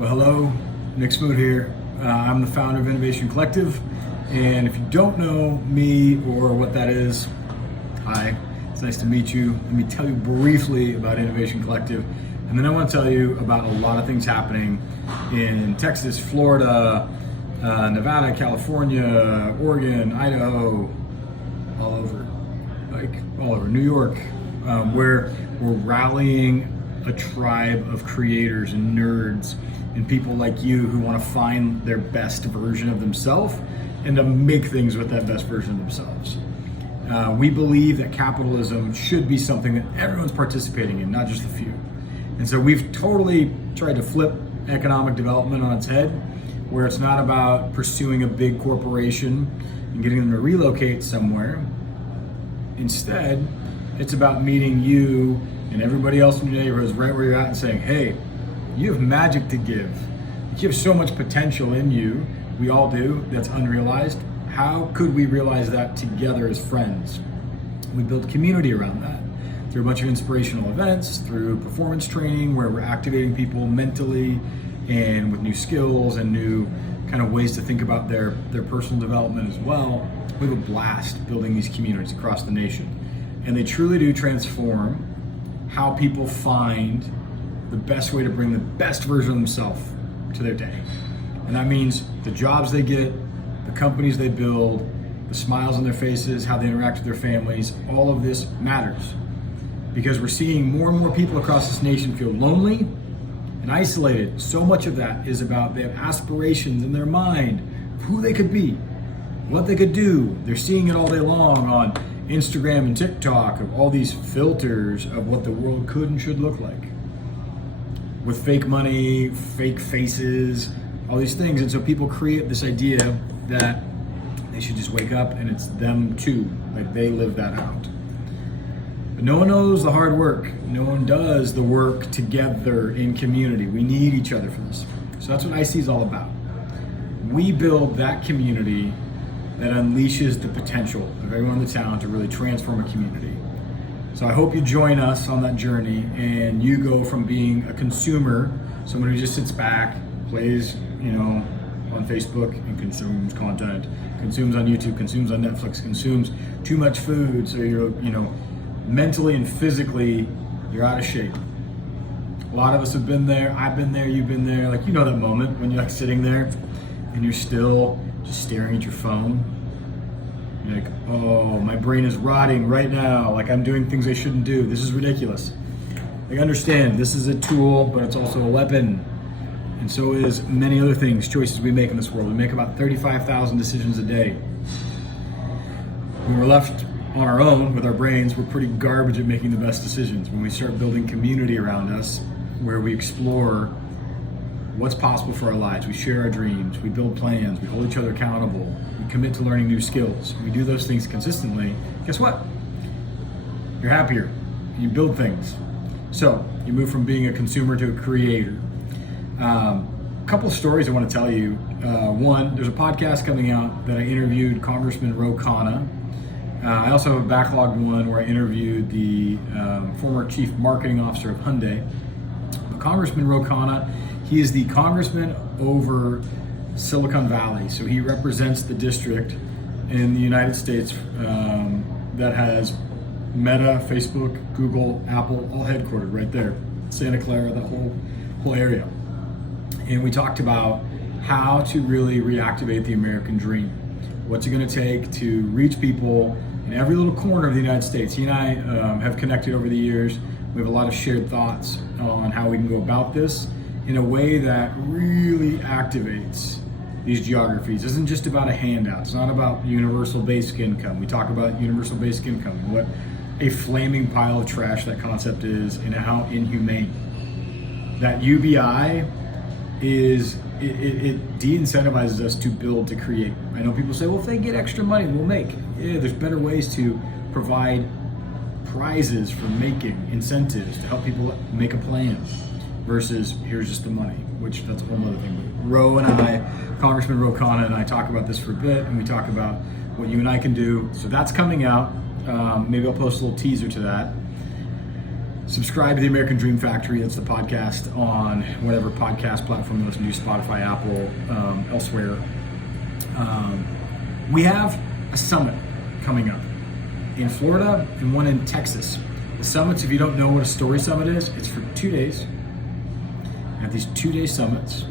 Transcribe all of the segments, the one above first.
Well, hello, Nick Smoot here. I'm the founder of Innovation Collective, and if you don't know me or what that is, hi, it's nice to meet you. Let me tell you briefly about Innovation Collective, and then I want to tell you about a lot of things happening in Texas, Florida, Nevada, California, Oregon, Idaho, all over, New York, where we're rallying a tribe of creators and nerds and people like you who want to find their best version of themselves and to make things with that best version of themselves. We believe that capitalism should be something that everyone's participating in, not just a few. And so we've totally tried to flip economic development on its head, where it's not about pursuing a big corporation and getting them to relocate somewhere. Instead, it's about meeting you and everybody else in your neighborhoods right where you're at and saying, hey, you have magic to give. You have so much potential in you. We all do. That's unrealized. How could we realize that together as friends? We build community around that through a bunch of inspirational events, through performance training where we're activating people mentally and with new skills and new kind of ways to think about their personal development as well. We have a blast building these communities across the nation. And they truly do transform how people find the best way to bring the best version of themselves to their day. And that means the jobs they get, the companies they build, the smiles on their faces, how they interact with their families, all of this matters. Because we're seeing more and more people across this nation feel lonely and isolated. So much of that is about they have aspirations in their mind of who they could be, what they could do. They're seeing it all day long on Instagram and TikTok of all these filters of what the world could and should look like. With fake money, fake faces, all these things. And so people create this idea that they should just wake up and it's them too, like they live that out. But no one knows the hard work. No one does the work together in community. We need each other for this. So that's what IC is all about. We build that community that unleashes the potential of everyone in the town to really transform a community. So I hope you join us on that journey and you go from being a consumer, someone who just sits back, plays, on Facebook and consumes content, consumes on YouTube, consumes on Netflix, consumes too much food, so you're, mentally and physically, you're out of shape. A lot of us have been there. I've been there, you've been there. Like, that moment when you're sitting there and you're still just staring at your phone. You're like, oh, my brain is rotting right now. Like, I'm doing things I shouldn't do. This is ridiculous. Like, understand, this is a tool, but it's also a weapon. And so is many other things, choices we make in this world. We make about 35,000 decisions a day. When we're left on our own with our brains, we're pretty garbage at making the best decisions. When we start building community around us, where we explore what's possible for our lives, we share our dreams, we build plans, we hold each other accountable, we commit to learning new skills, we do those things consistently, guess what? You're happier, you build things. So you move from being a consumer to a creator. A couple of stories I want to tell you. One, there's a podcast coming out that I interviewed Congressman Ro Khanna. I also have a backlogged one where I interviewed the former chief marketing officer of Hyundai. But Congressman Ro Khanna, he is the congressman over Silicon Valley. So he represents the district in the United States that has Meta, Facebook, Google, Apple, all headquartered right there. Santa Clara, that whole area. And we talked about how to really reactivate the American dream. What's it going to take to reach people in every little corner of the United States? He and I have connected over the years. We have a lot of shared thoughts on how we can go about this in a way that really activates these geographies. It isn't just about a handout. It's not about universal basic income. We talk about universal basic income, what a flaming pile of trash that concept is and how inhumane. That UBI is, it de-incentivizes us to build, to create. I know people say, well, if they get extra money, we'll make. Yeah, there's better ways to provide prizes for making, incentives to help people make a plan versus here's just the money, which that's a whole other thing. But Ro and I, Congressman Ro Khanna and I talk about this for a bit, and we talk about what you and I can do. So that's coming out. Maybe I'll post a little teaser to that. Subscribe to the American Dream Factory. That's the podcast on whatever podcast platform you listen to, Spotify, Apple, elsewhere. We have a summit coming up in Florida and one in Texas. The summits, if you don't know what a story summit is, it's for 2 days. And at these 2-day summits,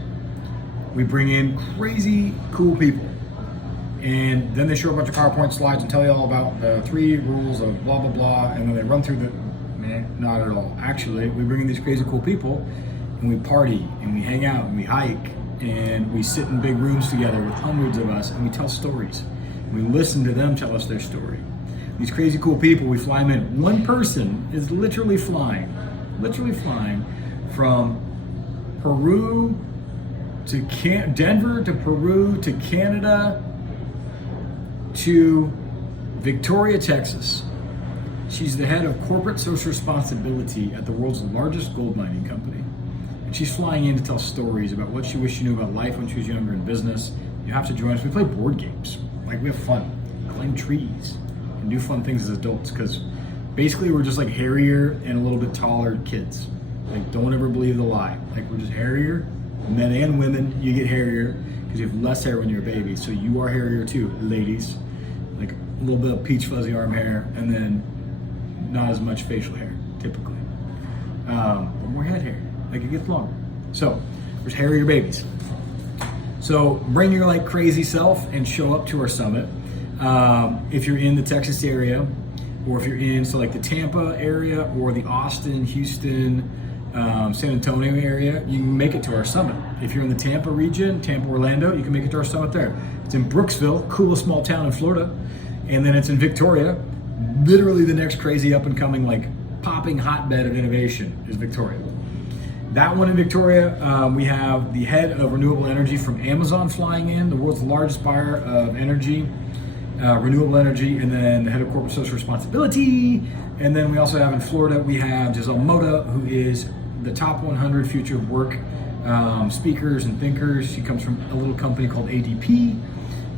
we bring in crazy cool people. And then they show a bunch of PowerPoint slides and tell you all about the 3 rules of blah, blah, blah. And then they run through not at all. Actually, we bring in these crazy cool people and we party and we hang out and we hike and we sit in big rooms together with hundreds of us and we tell stories. We listen to them tell us their story. These crazy cool people, we fly them in. One person is literally flying from Peru to Denver to Peru to Canada to Victoria, Texas. She's the head of corporate social responsibility at the world's largest gold mining company. And she's flying in to tell stories about what she wished she knew about life when she was younger in business. You have to join us. We play board games. Like, we have fun. Climb trees and do fun things as adults, because basically we're just like hairier and a little bit taller kids. Like, don't ever believe the lie. Like, we're just hairier. Men and women, you get hairier because you have less hair when you're a baby. So you are hairier too, ladies. Like, a little bit of peach fuzzy arm hair and then not as much facial hair, typically. But more head hair, like, it gets longer. So there's hairier babies. So bring your like crazy self and show up to our summit. If you're in the Texas area, or if you're in like the Tampa area or the Austin, Houston, San Antonio area, you can make it to our summit. If you're in the Tampa region, Tampa, Orlando, you can make it to our summit there. It's in Brooksville, coolest small town in Florida. And then it's in Victoria. Literally the next crazy up and coming, like, popping hotbed of innovation is Victoria. That one in Victoria, we have the head of renewable energy from Amazon flying in, the world's largest buyer of energy, renewable energy, and then the head of corporate social responsibility. And then we also have in Florida, we have Giselle Mota, who is the top 100 future of work speakers and thinkers. She comes from a little company called ADP.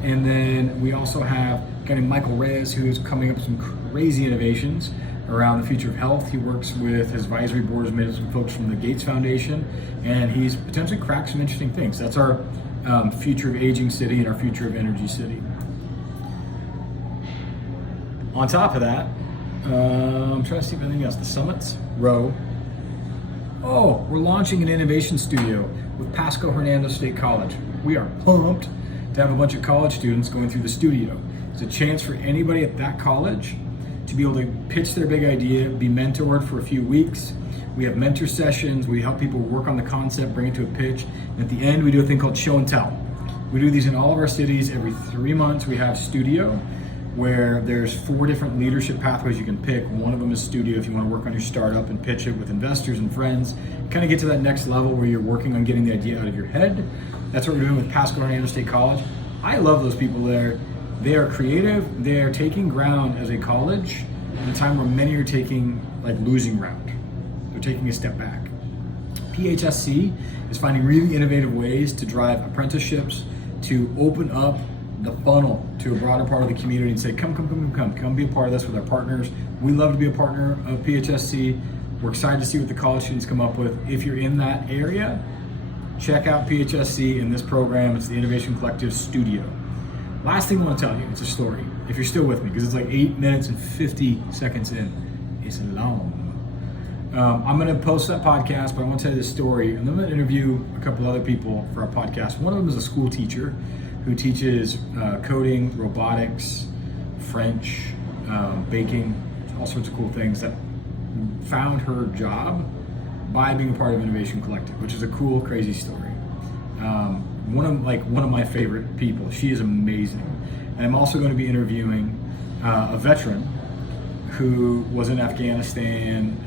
And then we also have a guy named Michael Reyes, who is coming up with some crazy innovations around the future of health. He works with his advisory board, is made up of some folks from the Gates Foundation, and he's potentially cracked some interesting things. That's our future of aging city and our future of energy city. On top of that, I'm trying to see if anything else. The summits, row. Oh, we're launching an innovation studio with Pasco Hernando State College. We are pumped to have a bunch of college students going through the studio. It's a chance for anybody at that college to be able to pitch their big idea, be mentored for a few weeks. We have mentor sessions. We help people work on the concept, bring it to a pitch. And at the end, we do a thing called show and tell. We do these in all of our cities. Every 3 months, we have studio, where there's 4 different leadership pathways you can pick. One of them is studio if you want to work on your startup and pitch it with investors and friends. Kind of get to that next level where you're working on getting the idea out of your head. That's what we're doing with Pasco Hernando State College. I love those people there. They are creative. They are taking ground as a college at a time where many are taking like losing ground. They're taking a step back. PHSC is finding really innovative ways to drive apprenticeships, to open up the funnel to a broader part of the community and say, come be a part of this with our partners. We love to be a partner of PHSC. We're excited to see what the college students come up with. If you're in that area, check out PHSC in this program. It's the Innovation Collective Studio. Last thing I want to tell you, it's a story. If you're still with me, because it's like 8 minutes and 50 seconds in. It's long. I'm going to post that podcast, but I want to tell you this story. And then I'm going to interview a couple other people for our podcast. One of them is a school teacher who teaches coding, robotics, French, baking, all sorts of cool things, that found her job by being a part of Innovation Collective, which is a cool, crazy story. One of my favorite people. She is amazing. And I'm also going to be interviewing a veteran who was in Afghanistan,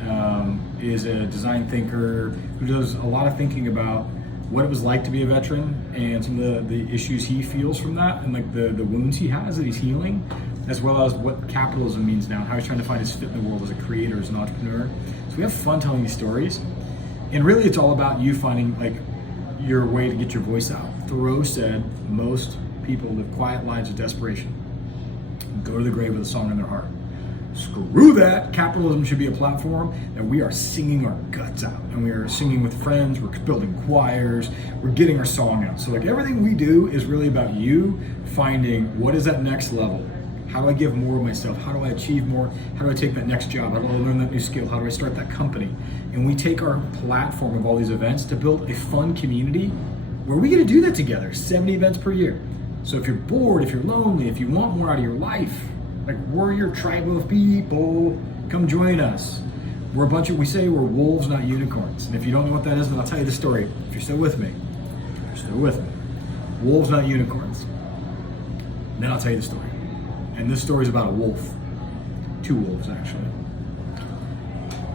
is a design thinker, who does a lot of thinking about what it was like to be a veteran and some of the issues he feels from that, and like the wounds he has that he's healing, as well as what capitalism means now and how he's trying to find his fit in the world as a creator, as an entrepreneur. So we have fun telling these stories. And really it's all about you finding like your way to get your voice out. Thoreau said most people live quiet lives of desperation and go to the grave with a song in their heart. Screw that. Capitalism should be a platform that we are singing our guts out, and we are singing with friends, we're building choirs, we're getting our song out. So like everything we do is really about you finding what is that next level. How do I give more of myself? How do I achieve more? How do I take that next job? How do I learn that new skill? How do I start that company? And we take our platform of all these events to build a fun community where we get to do that together, 70 events per year. So if you're bored, if you're lonely, if you want more out of your life, like we're your tribe of people, come join us. We're we say we're wolves, not unicorns. And if you don't know what that is, then I'll tell you the story. If you're still with me, Wolves, not unicorns. Then I'll tell you the story. And this story is about a wolf. 2 wolves, actually.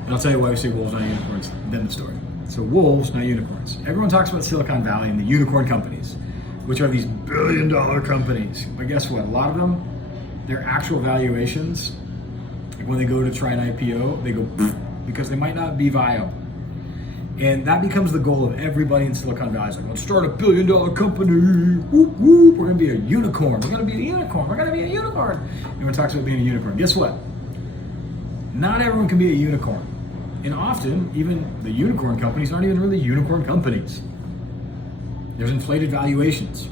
And I'll tell you why we say wolves, not unicorns, then the story. So wolves, not unicorns. Everyone talks about Silicon Valley and the unicorn companies, which are these billion-dollar companies. But guess what? A lot of them, their actual valuations, like when they go to try an IPO, they go because they might not be viable. And that becomes the goal of everybody in Silicon Valley. It's like, let's start a billion-dollar company. Whoop, whoop. We're gonna be a unicorn. We're gonna be a unicorn. We're gonna be a unicorn. Everyone talks about being a unicorn. Guess what? Not everyone can be a unicorn. And often, even the unicorn companies aren't even really unicorn companies. There's inflated valuations.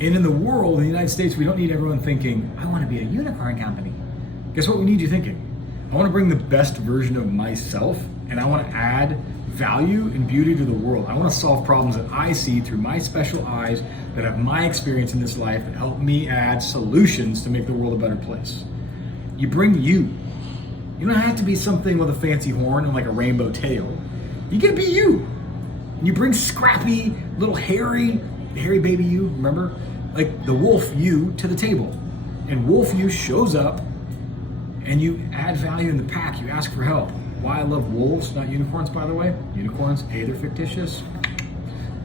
And in the world, in the United States, we don't need everyone thinking, I want to be a unicorn company. Guess what we need you thinking? I want to bring the best version of myself, and I want to add value and beauty to the world. I want to solve problems that I see through my special eyes that have my experience in this life that help me add solutions to make the world a better place. You bring you. You don't have to be something with a fancy horn and like a rainbow tail. You get to be you. You bring scrappy, little hairy baby you, remember? Like the wolf you to the table. And wolf you shows up and you add value in the pack. You ask for help. Why I love wolves, not unicorns, by the way. Unicorns, A, they're fictitious.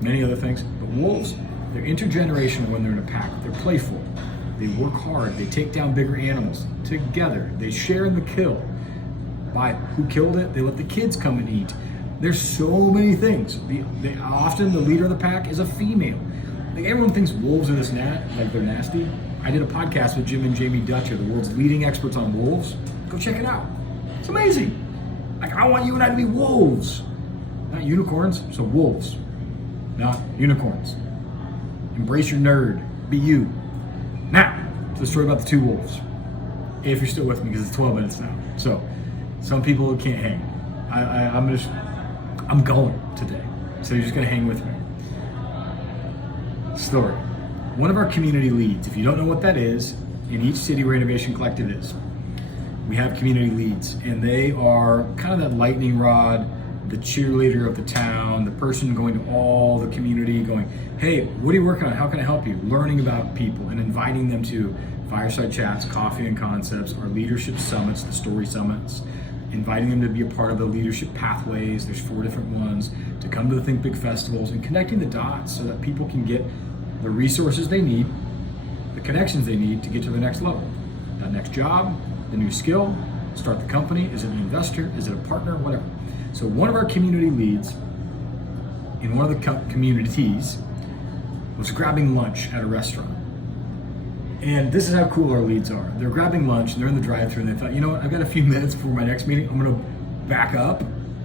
Many other things. But wolves, they're intergenerational when they're in a pack. They're playful. They work hard. They take down bigger animals together. They share in the kill. By who killed it, they let the kids come and eat. There's so many things. Often the leader of the pack is a female. Like everyone thinks wolves are like they're nasty. I did a podcast with Jim and Jamie Dutcher, the world's leading experts on wolves. Go check it out. It's amazing. Like I want you and I to be wolves, not unicorns. So wolves, not unicorns. Embrace your nerd. Be you. Now, to the story about the 2 wolves. If you're still with me, because it's 12 minutes now. So, some people can't hang. I'm going today. So you're just gonna hang with me. Story. One of our community leads, if you don't know what that is, in each city where Innovation Collective is, we have community leads, and they are kind of that lightning rod, the cheerleader of the town, the person going to all the community going, hey, what are you working on? How can I help you? Learning about people and inviting them to fireside chats, coffee and concepts, our leadership summits, the story summits, inviting them to be a part of the leadership pathways. There's 4 different ones, to come to the Think Big festivals and connecting the dots so that people can get the resources they need, the connections they need to get to the next level. That next job, the new skill, start the company. Is it an investor? Is it a partner? Whatever. So one of our community leads in one of the communities was grabbing lunch at a restaurant. And this is how cool our leads are. They're grabbing lunch and they're in the drive-thru and they thought, you know what, I've got a few minutes before my next meeting. I'm gonna back up,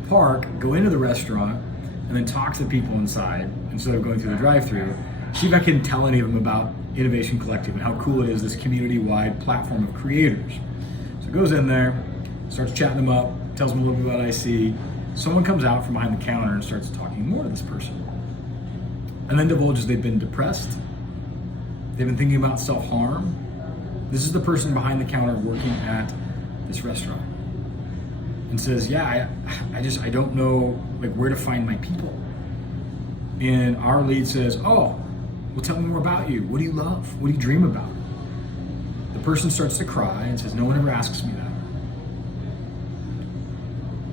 park, go into the restaurant, and then talk to the people inside instead of going through the drive-thru. See if I can tell any of them about Innovation Collective and how cool it is, this community-wide platform of creators. So it goes in there, starts chatting them up, tells them a little bit about IC. Someone comes out from behind the counter and starts talking more to this person. And then divulges they've been depressed. They've been thinking about self-harm. This is the person behind the counter working at this restaurant. And says, yeah, I don't know like where to find my people. And our lead says, oh, well, tell me more about you. What do you love? What do you dream about? The person starts to cry and says, no one ever asks me that.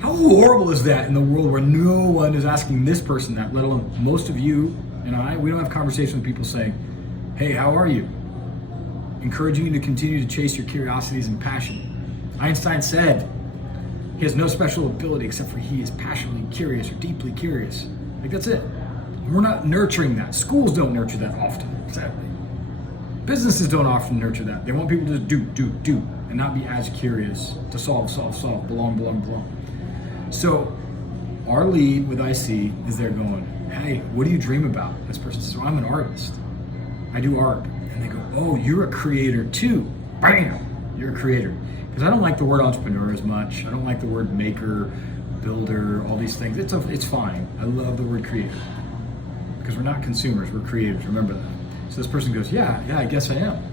How horrible is that in the world where no one is asking this person that, let alone most of you and I, we don't have conversations with people saying, hey, how are you? Encouraging you to continue to chase your curiosities and passion. Einstein said he has no special ability except for he is passionately curious or deeply curious. Like that's it. We're not nurturing that. Schools don't nurture that often, sadly. Businesses don't often nurture that. They want people to do. and not be as curious to solve, belong. So our lead with IC is there going, hey, what do you dream about? This person says, well, I'm an artist. I do art. And they go, oh, you're a creator too. Bam, you're a creator. Because I don't like the word entrepreneur as much. I don't like the word maker, builder, all these things. It's fine. I love the word creator. Because we're not consumers, we're creators, remember that. So this person goes, yeah, I guess I am.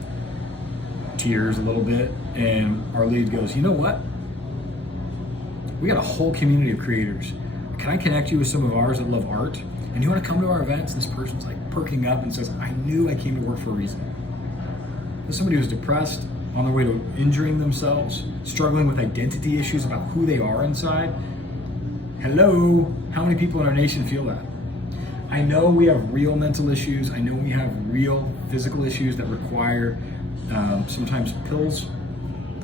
Tears a little bit, and our lead goes, you know what? We got a whole community of creators. Can I connect you with some of ours that love art? And you want to come to our events? This person's like perking up and says, I knew I came to work for a reason. There's somebody who's depressed, on their way to injuring themselves, struggling with identity issues about who they are inside. Hello, how many people in our nation feel that? I know we have real mental issues. I know we have real physical issues that require sometimes pills.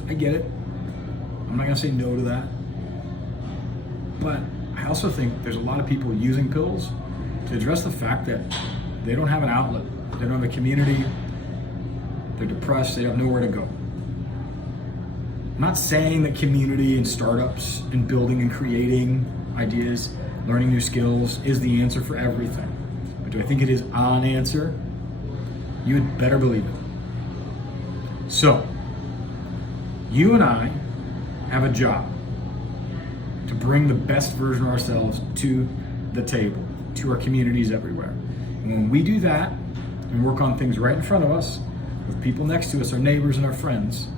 I get it. I'm not gonna say no to that. But I also think there's a lot of people using pills to address the fact that they don't have an outlet. They don't have a community. They're depressed. They have nowhere to go. I'm not saying that community and startups and building and creating ideas, learning new skills is the answer for everything. But do I think it is an answer? You had better believe it. So, you and I have a job to bring the best version of ourselves to the table, to our communities everywhere. And when we do that and work on things right in front of us, with people next to us, our neighbors and our friends,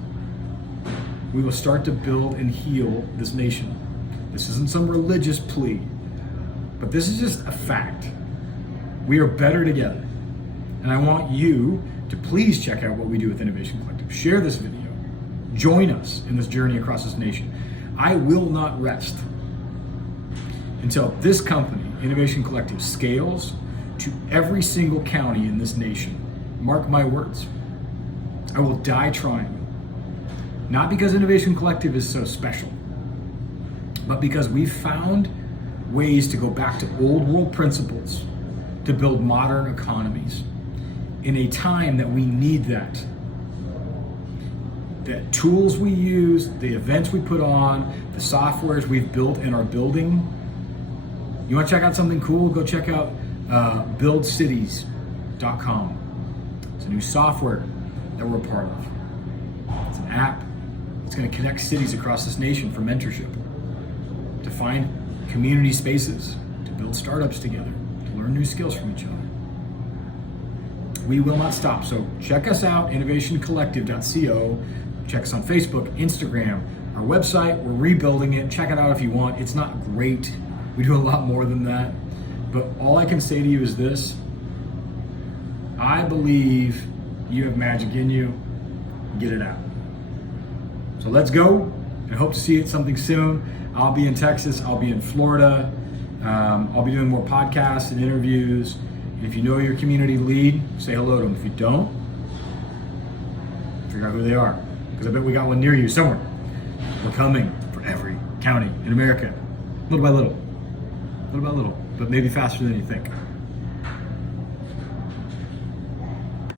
we will start to build and heal this nation. This isn't some religious plea, but this is just a fact. We are better together. And I want you to please check out what we do with Innovation Collective. Share this video. Join us in this journey across this nation. I will not rest until this company, Innovation Collective, scales to every single county in this nation. Mark my words. I will die trying. Not because Innovation Collective is so special, but because we've found ways to go back to old world principles to build modern economies in a time that we need that. The tools we use, the events we put on, the softwares we've built in our building. You want to check out something cool? Go check out buildcities.com. It's a new software that we're a part of. It's an app. It's going to connect cities across this nation for mentorship, to find community spaces, to build startups together, to learn new skills from each other. We will not stop. So check us out, innovationcollective.co. Check us on Facebook, Instagram, our website. We're rebuilding it. Check it out if you want. It's not great. We do a lot more than that. But all I can say to you is this. I believe you have magic in you. Get it out. So let's go. I hope to see you at something soon. I'll be in Texas. I'll be in Florida. I'll be doing more podcasts and interviews. And if you know your community lead, say hello to them. If you don't, figure out who they are. Because I bet we got one near you somewhere. We're coming for every county in America. Little by little. But maybe faster than you think.